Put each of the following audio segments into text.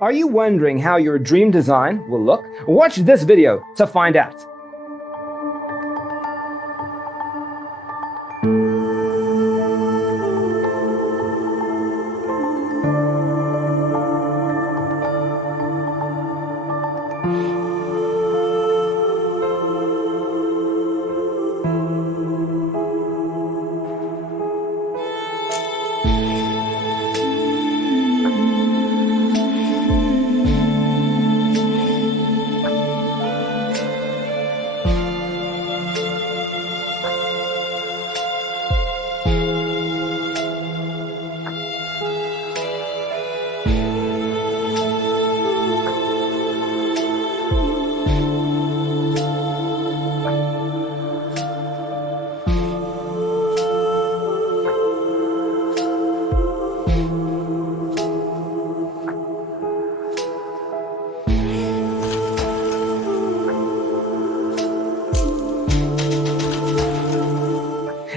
Are you wondering how your dream design will look? Watch this video to find out.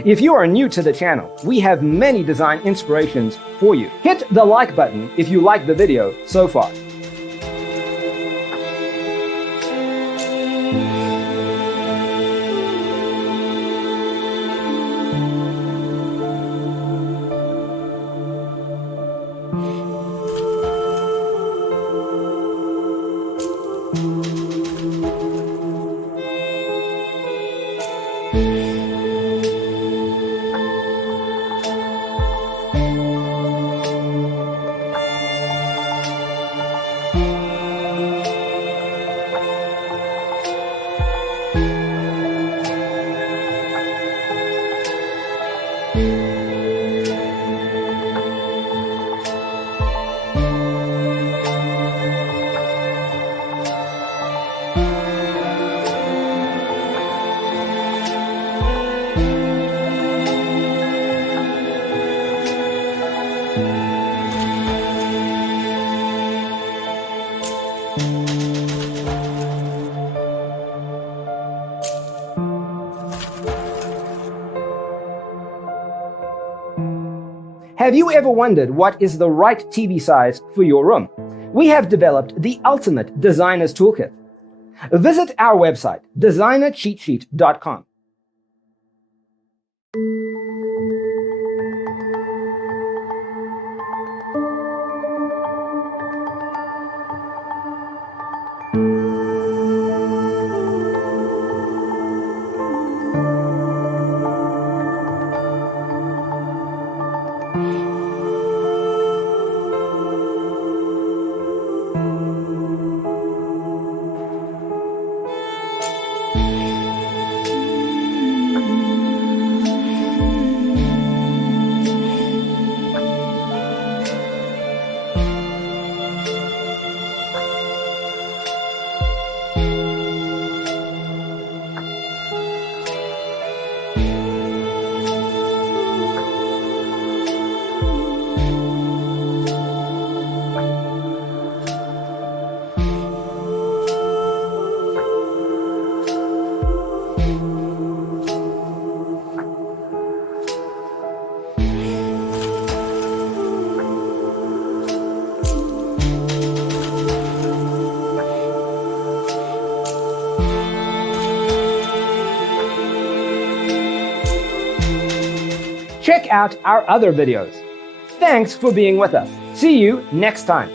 If you are new to the channel, we have many design inspirations for you. Hit the like button if you like the video so far. Have you ever wondered what is the right TV size for your room? We have developed the ultimate designer's toolkit. Visit our website, designercheatsheet.com. Check out our other videos. Thanks for being with us. See you next time.